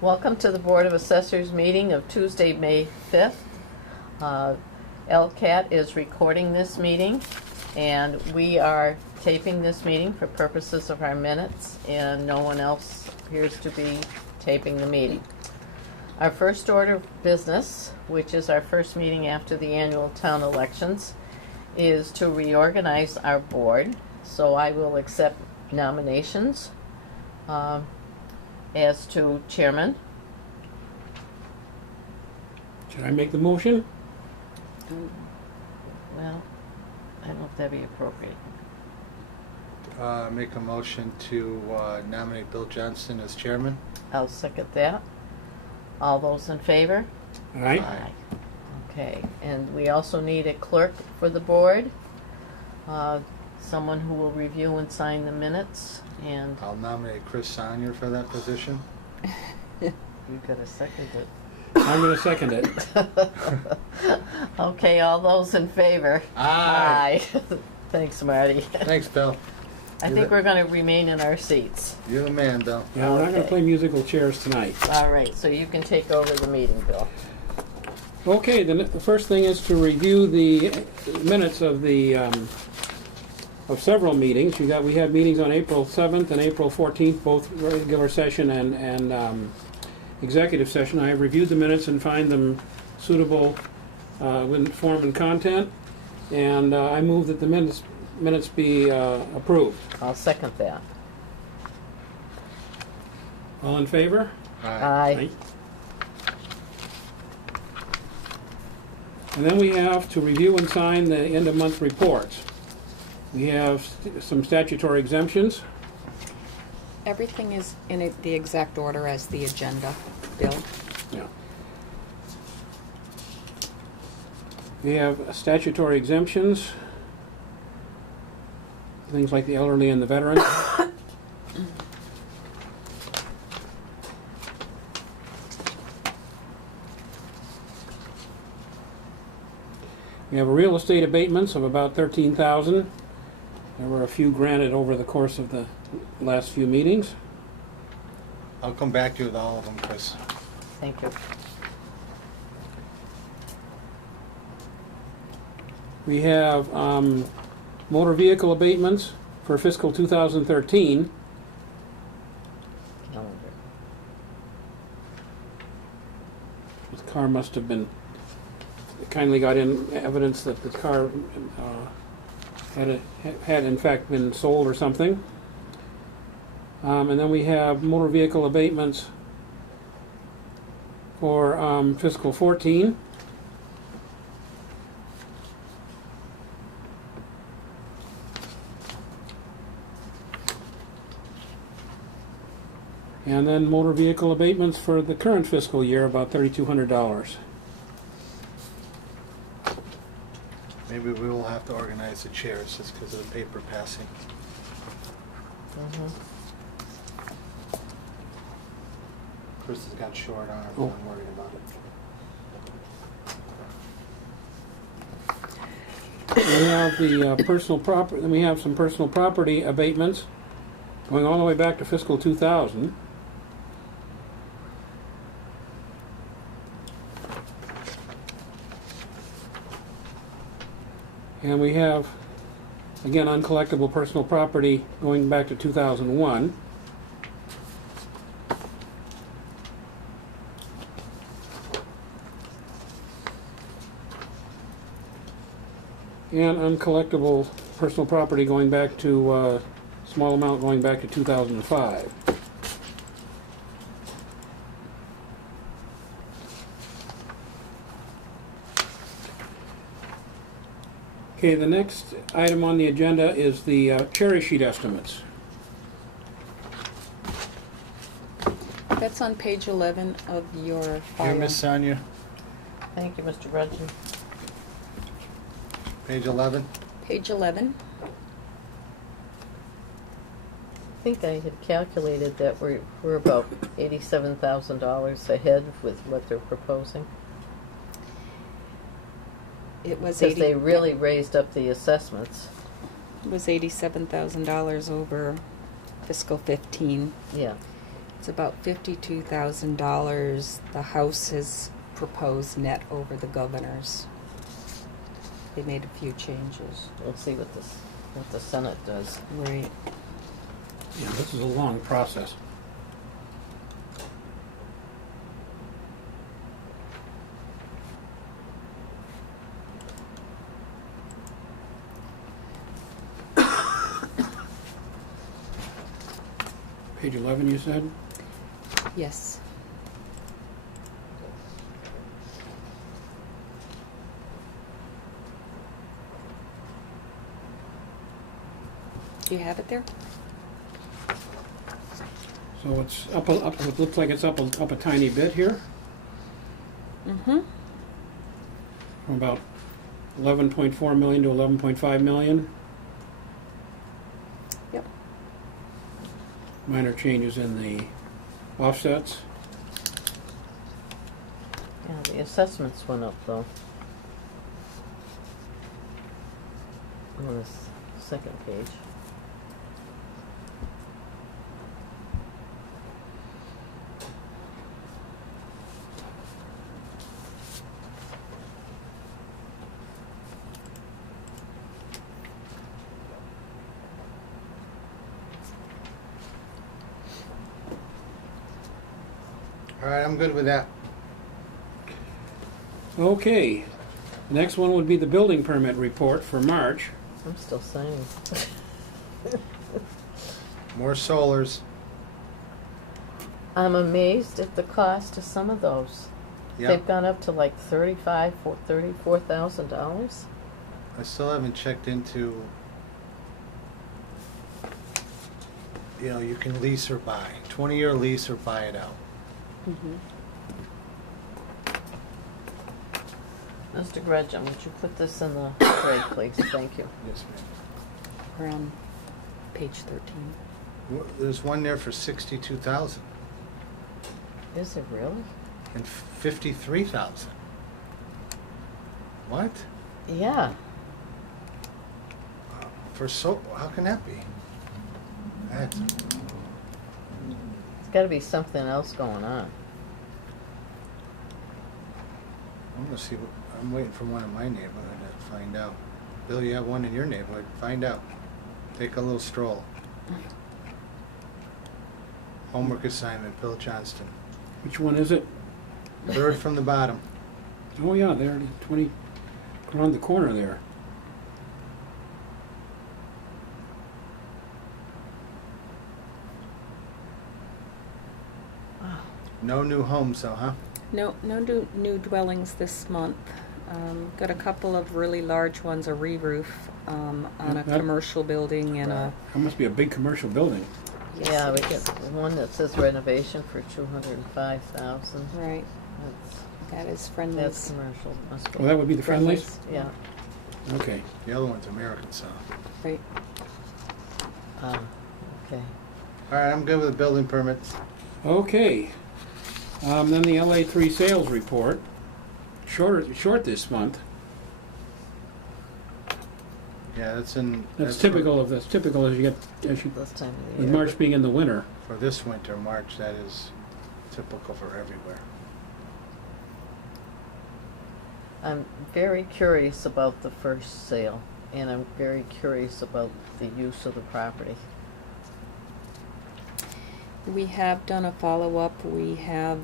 Welcome to the Board of Assessors meeting of Tuesday, May 5th. LCAT is recording this meeting, and we are taping this meeting for purposes of our minutes, and no one else appears to be taping the meeting. Our first order of business, which is our first meeting after the annual town elections, is to reorganize our board. So I will accept nominations as to chairman. Should I make the motion? Well, I don't know if that'd be appropriate. Make a motion to nominate Bill Johnson as chairman. I'll second that. All those in favor? All right. Aye. Okay, and we also need a clerk for the board. Someone who will review and sign the minutes, and I'll nominate Chris Sonier for that position. you gotta second it. I'm going to second it. Okay, all those in favor? Aye. Aye. Thanks, Marty. Thanks, Bill. I think we're going to remain in our seats. You're the man, Bill. Yeah, we're not going Okay. to play musical chairs tonight. All right, so you can take over the meeting, Bill. Okay, the first thing is to review the minutes of the of several meetings. We had meetings on April 7th and April 14th, both regular session and executive session. I have reviewed the minutes and find them suitable with form and content, and I move that the minutes be approved. I'll second that. All in favor? Aye. And then we have to review and sign the end-of-month reports. We have some statutory exemptions. Everything is in the exact order as the agenda, Bill. Yeah. We have statutory exemptions, things like the elderly and the veterans. We have real estate abatements of about $13,000. There were a few granted over the course of the last few meetings. I'll come back to you with all of them, Chris. Thank you. We have motor vehicle abatements for fiscal 2013. Calendar. The car must have been, kindly got in evidence that the car had in fact been sold or something. And then we have motor vehicle abatements for fiscal 14. And then motor vehicle abatements for the current fiscal year, about $3,200. Maybe we will have to organize the chairs just because of the paper passing. Chris has got short arms, Oh. I'm worried about it. We have the personal property. Then we have some personal property abatements going all the way back to fiscal 2000. And we have, again, uncollectible personal property going back to 2001. And uncollectible personal property going back to, small amount going back to 2005. Okay, the next item on the agenda is the cherry sheet estimates. That's on page 11 of your Here, file. Miss Sonia, Thank you, Mr. Rudgen. page 11. Page 11. I think I had calculated that we're about $87,000 ahead with what they're proposing. It was Because 80. they really raised up the assessments. It was $87,000 over fiscal 15. Yeah. It's about $52,000. The House has proposed net over the governor's. They made a few changes. We'll see what the Senate does. Right. Yeah, this is a long process. Page 11, you said? Yes. Do you have it there? So it's up, it looks like it's up a tiny bit here, Mm-hmm. from about 11.4 million to 11.5 million. Yep. Minor changes in the offsets. Yeah, the assessments went up though. On this second page. All right, I'm good with that. Okay, the next one would be the building permit report for March. I'm still signing. More solars. I'm amazed at the cost of some of those. Yeah, They've gone up to like $34,000. I still haven't checked into, you can lease or buy. 20-year lease or buy it out. Mm-hmm. Mr. Gresham, would you put this in the tray, please? Thank you. Yes, ma'am. We're on page 13. There's one there for 62,000 Is it really? and 53,000. What? Yeah. How can that be? That's, It's got to be something else going on. I'm gonna see. I'm waiting for one in my neighborhood to find out. Bill, you have one in your neighborhood? Find out. Take a little stroll. Homework assignment, Bill Johnston. Which one is it? Third from the bottom. Oh yeah, there it is, 20, around the corner there. No new homes though, huh? No new dwellings this month. Got a couple of really large ones, a re-roof on a That- commercial building and a... That must be a big commercial building. Yeah, we get one that says renovation for $205,000. Right, that is That's Friendly's. commercial. Must be. Oh, that would be the Friendlies? Yeah. Okay. The other one's American South. Right. Okay. All right, I'm good with the building permits. Okay. Then the LA3 sales report. Short this month. Yeah, that's in. That's typical of this. Typical as you get This time of the with year. March being in the winter. For this winter, March, that is typical for everywhere. I'm very curious about the first sale, and I'm very curious about the use of the property. We have done a follow-up. We have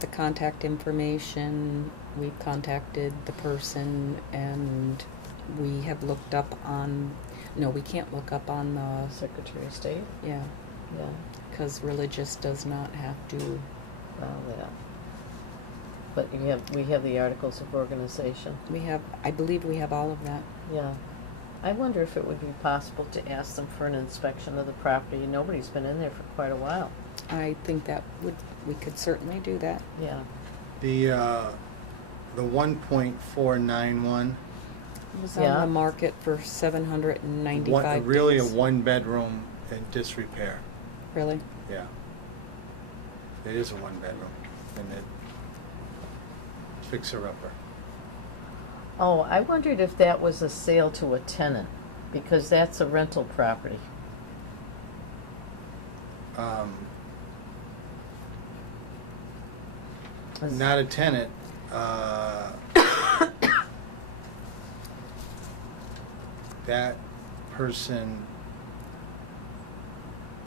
the contact information. We've contacted the person, and we have looked up on... No, we can't look up on the... Secretary of State? Yeah, Yeah, because religious does not have to... well, yeah. But we have the articles of organization. We have, I believe we have all of that. Yeah. I wonder if it would be possible to ask them for an inspection of the property. Nobody's been in there for quite a while. I think that we could certainly do that. Yeah. The 1.491. It was Yeah. on the market for 795 Really a days. one-bedroom in disrepair. Really? Yeah. It is a one-bedroom, and it fixer-upper. Oh, I wondered if that was a sale to a tenant, because that's a rental property. not a tenant, that person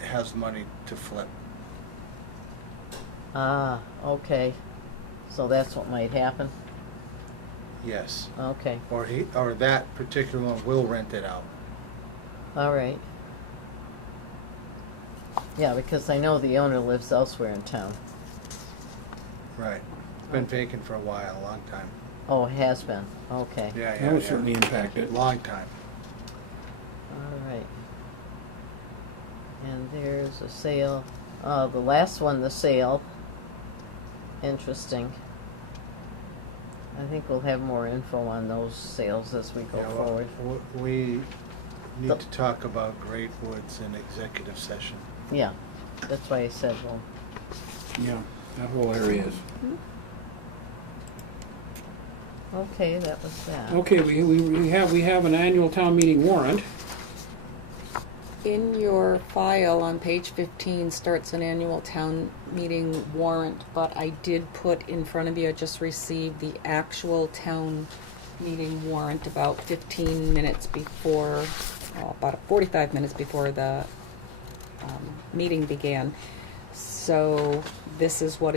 has money to flip. Ah, okay. So that's what might happen? Yes. Okay, Or that particular one will rent it out. all right. Yeah, because I know the owner lives elsewhere in town. Right. It's been vacant for a while, a long time. Oh, it has been, okay. Yeah, That would certainly impact it. Long time. All right. And there's a sale, the last one, the sale. Interesting. I think we'll have more info on those sales as we go Yeah, well, forward. We need to talk about Great Woods in executive session. Yeah, that's why I said, well, Yeah, that whole area is. okay, that was that. Okay, we have an annual town meeting warrant. In your file on page 15 starts an annual town meeting warrant, but I did put in front of you, I just received the actual town meeting warrant about 15 minutes before, about 45 minutes before the meeting began. So this is what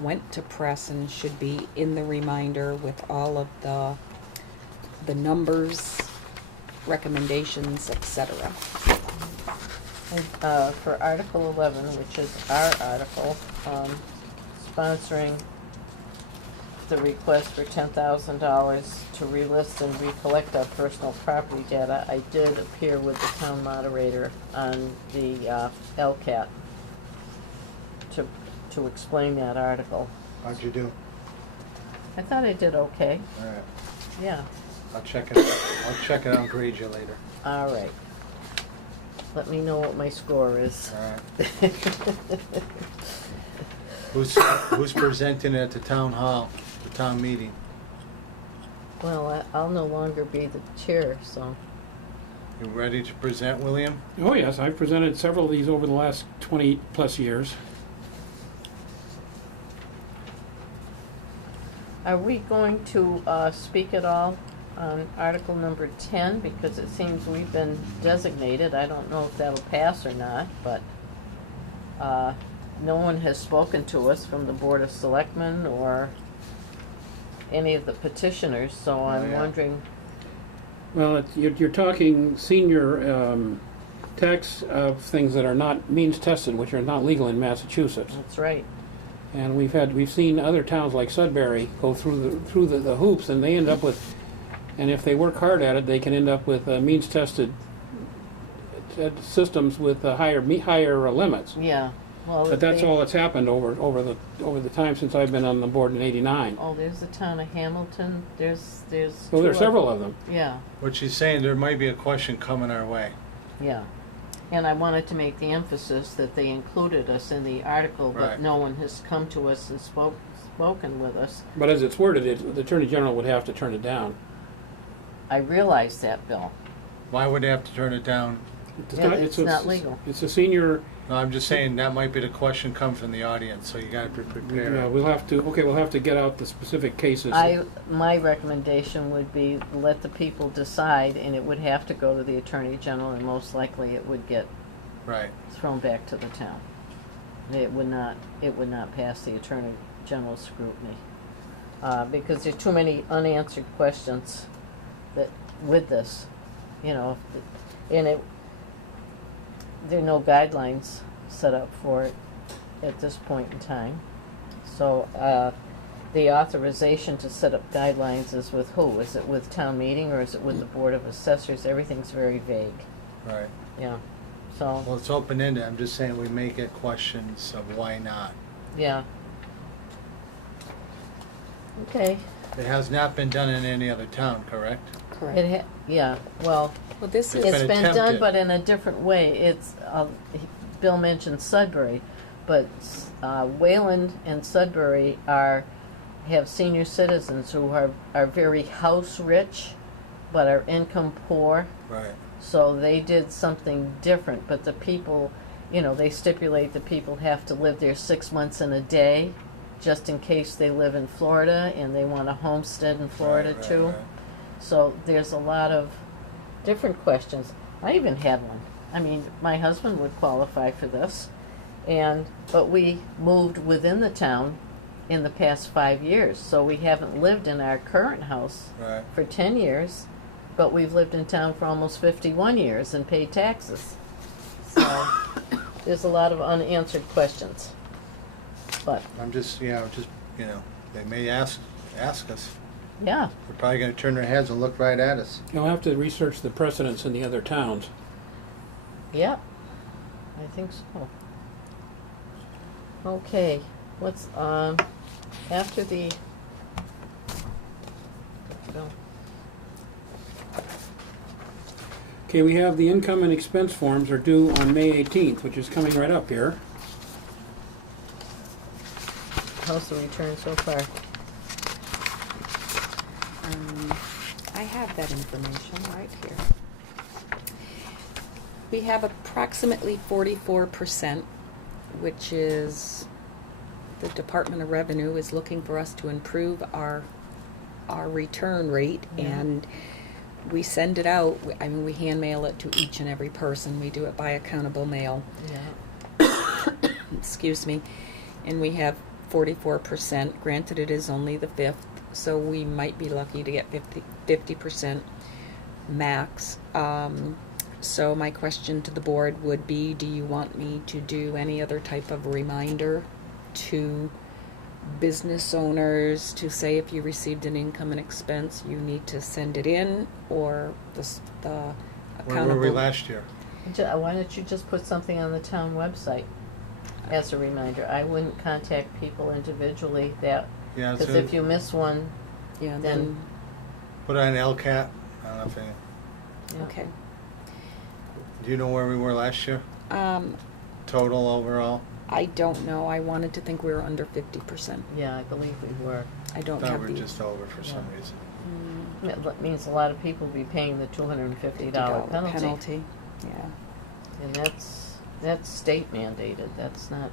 went to press and should be in the reminder with all of the numbers, recommendations, etc. And, for Article 11, which is our article, sponsoring the request for $10,000 to relist and recollect our personal property data, I did appear with the town moderator on the LCAT to explain that article. How'd you do? I thought I did okay, All right. yeah. I'll check it out. I'll check it out and grade you later. All right. Let me know what my score is. All right. Who's presenting at the town hall, the town meeting? Well, I'll no longer be the chair, so. You ready to present, William? Oh, yes, I've presented several of these over the last 20-plus years. Are we going to speak at all on Article number 10? Because it seems we've been designated. I don't know if that'll pass or not, but no one has spoken to us from the Board of Selectmen or any of the petitioners, so I'm yeah. wondering, Well, you're talking senior tax things that are not means tested, which are not legal in Massachusetts. that's right. And we've seen other towns like Sudbury go through the hoops, and they end up with, and if they work hard at it, they can end up with means tested systems with higher limits. Yeah. Well, But that's all that's happened over the time since I've been on the board in '89. Oh, there's the town of Hamilton. There's. So there are two several of them. Yeah. What she's saying, there might be a question coming our way. Yeah, and I wanted to make the emphasis that they included us in the article, but Right. no one has come to us and spoken with us. But as it's worded, the Attorney General would have to turn it down. I realize that, Bill. Why would they have to turn it down? It's not legal. It's a senior. No, I'm just saying that might be the question come from the audience, so you gotta be prepared. Yeah, we'll have to get out the specific cases. My recommendation would be let the people decide, and it would have to go to the Attorney General, and most likely it would get Right. thrown back to the town. It would not pass the Attorney General's scrutiny. Because there are too many unanswered questions that, with this, and there are no guidelines set up for it at this point in time. So, the authorization to set up guidelines is with who? Is it with town meeting, or is it with the Board of Assessors? Everything's very vague, Right. yeah. So, Well, it's open-ended. I'm just saying we may get questions of why not. yeah. Okay. It has not been done in any other town, correct? Correct. Yeah, well, Well, this It's is, it's been been done, attempted. but in a different way. It's, Bill mentioned Sudbury, but Wayland and Sudbury have senior citizens who are very house rich, but are income poor. Right. So they did something different, but the people they stipulate that people have to live there 6 months and a day, just in case they live in Florida and they want a homestead in Florida Right, too. right. So there's a lot of different questions. I even had one. I mean, my husband would qualify for this, but we moved within the town in the past 5 years, so we haven't lived in our current house Right. for 10 years, but we've lived in town for almost 51 years and paid taxes. So there's a lot of unanswered questions. But I'm just, they may ask us. yeah, They're probably gonna turn their heads and look right at us. You'll have to research the precedents in the other towns. yeah, I think so. Okay, what's after the no. Okay, we have the income and expense forms are due on May 18th, which is coming right up here. How's the return so far? I have that information right here. We have approximately 44%, which is, the Department of Revenue is looking for us to improve our return rate, Yeah. and we send it out. I mean, we hand mail it to each and every person. We do it by accountable mail. Yeah. Excuse me. And we have 44%. Granted, it is only the 5th, so we might be lucky to get 50% max. So my question to the board would be, do you want me to do any other type of reminder to business owners to say if you received an income and expense, you need to send it in, or the Where were we last year? Why don't you just put something on the town website as a reminder? I wouldn't contact people individually Yeah, because so if you miss one, Yeah, then put on LCAT. I don't know if yeah. okay. do you know where we were last year? Total overall? I don't know. I wanted to think we were under 50%. Yeah, I believe we were. I don't Thought have we were the just over for some Yeah. reason. That means a lot of people be paying the $250 penalty. Yeah. And that's state mandated. That's not.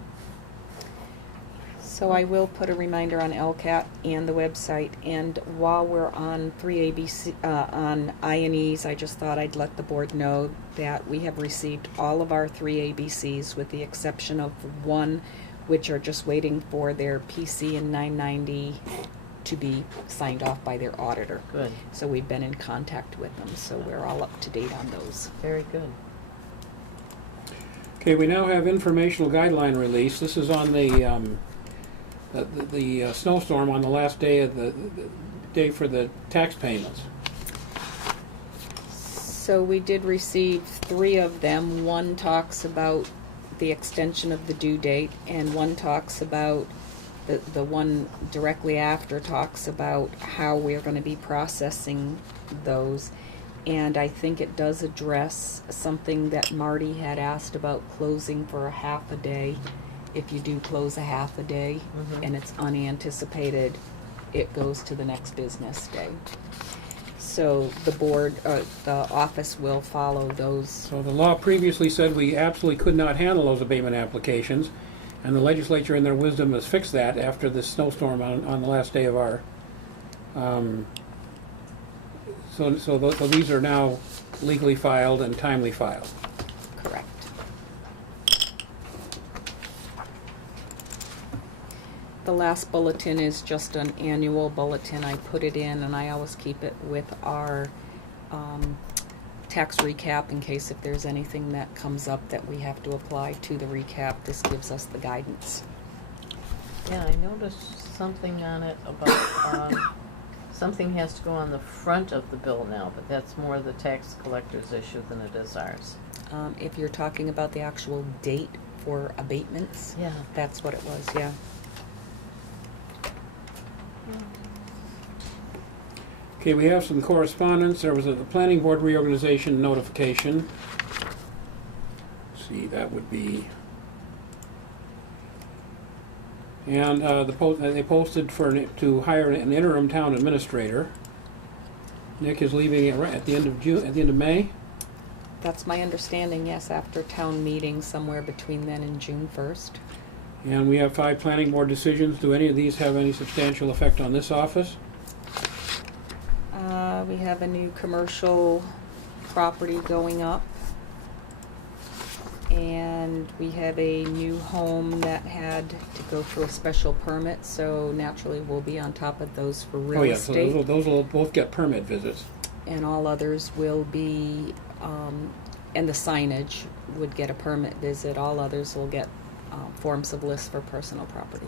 So I will put a reminder on LCAT and the website. And while we're on 3ABC, on I&Es, I just thought I'd let the board know that we have received all of our 3 ABCs with the exception of one, which are just waiting for their PC and 990 to be signed off by their auditor. Good. So we've been in contact with them, so we're all up to date on those. Very good. Okay, we now have informational guideline release. This is on the snowstorm on the last day of the day for the tax payments. So we did receive 3 of them. One talks about the extension of the due date, and one talks about, the one directly after talks about how we're going to be processing those. And I think it does address something that Marty had asked about, closing for a half a day. If you do close a half a day and it's unanticipated, it goes to the next business day. So the board, the office will follow those. So the law previously said we absolutely could not handle those abatement applications, and the legislature in their wisdom has fixed that after this snowstorm on the last day of our so these are now legally filed and timely filed. Correct. The last bulletin is just an annual bulletin. I put it in, and I always keep it with our tax recap in case if there's anything that comes up that we have to apply to the recap. This gives us the guidance. Yeah, I noticed something on it about something has to go on the front of the bill now, but that's more the tax collector's issue than it is ours. If you're talking about the actual date for abatements, Yeah. that's what it was, yeah. Okay, we have some correspondence. There was a planning board reorganization notification. Let's see, that would be. And they posted to hire an interim town administrator. Nick is leaving at the end of June, at the end of May. That's my understanding, yes, after town meeting, somewhere between then and June 1st. And we have 5 planning board decisions. Do any of these have any substantial effect on this office? We have a new commercial property going up. And we have a new home that had to go through a special permit, so naturally we'll be on top of those for real Oh, yeah, so estate. those will both get permit visits. And all others will be, and the signage would get a permit visit. All others will get forms of list for personal property.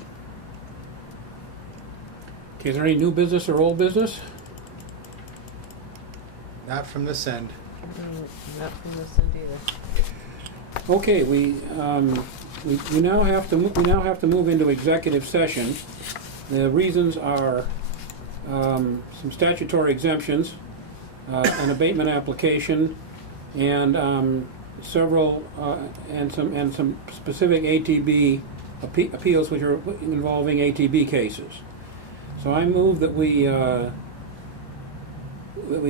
Okay, is there any new business or old business? Not from this end. Not from this end either. Okay, we now have to move into executive session. The reasons are some statutory exemptions, an abatement application, and several and some specific ATB appeals which are involving ATB cases. So I move that we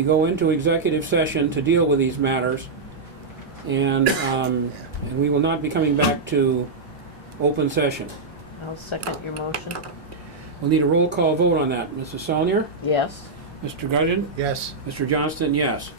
go into executive session to deal with these matters, and we will not be coming back to open session. I'll second your motion. We'll need a roll call vote on that. Mrs. Saulnier? Yes. Mr. Gudgeon? Yes. Mr. Johnston, yes.